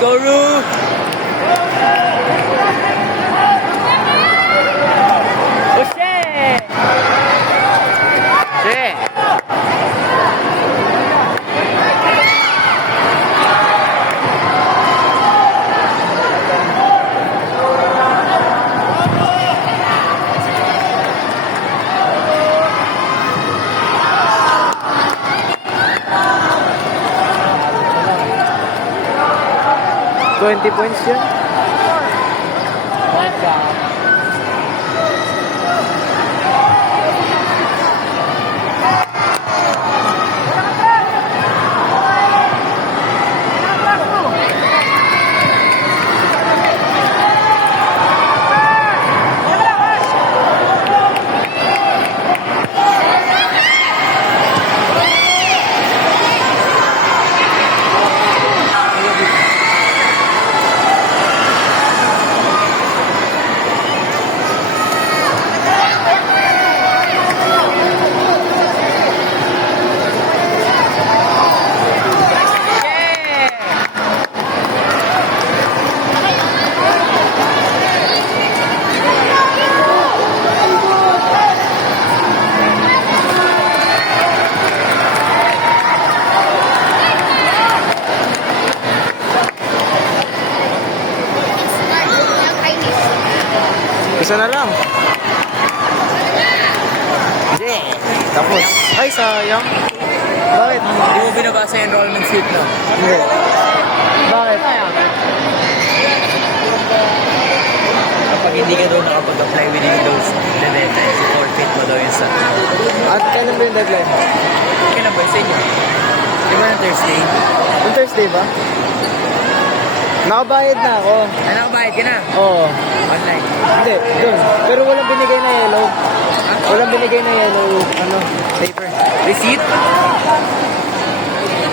go, Ru! Oh, shit! Shit! $20 points yun. Isa na lang. Yeah. Tapos. Ay, sayang. Bakit? Hindi mo binabasa yung enrollment sheet, no? Hindi. Bakit? Kapag hindi ka doon nakapag-apply within those the deadlines, forfeit mo daw yung sa... At kailan ba yung deadline? Kailan ba? Sa inyo? Di ba yung Thursday? Yung Thursday ba? Nakabayad na ako. Ay, nakabayad ka na? Oo. Online. Hindi, doon. Pero walang binigay na yellow. Walang binigay na yellow, ano, paper. Receipt?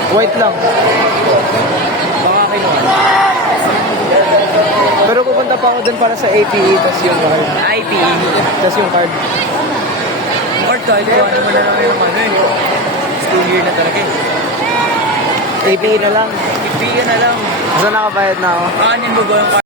White lang. Baka kinuha. Pero pupunta pa ako doon para sa APE, tas yung card. IPE. Tas yung card. Or to, ito, ano mo na naman yung ano eh. School year na talaga eh. APE na lang. IPE ka na lang. Basta nakabayad na ako. Kanin mo ba yung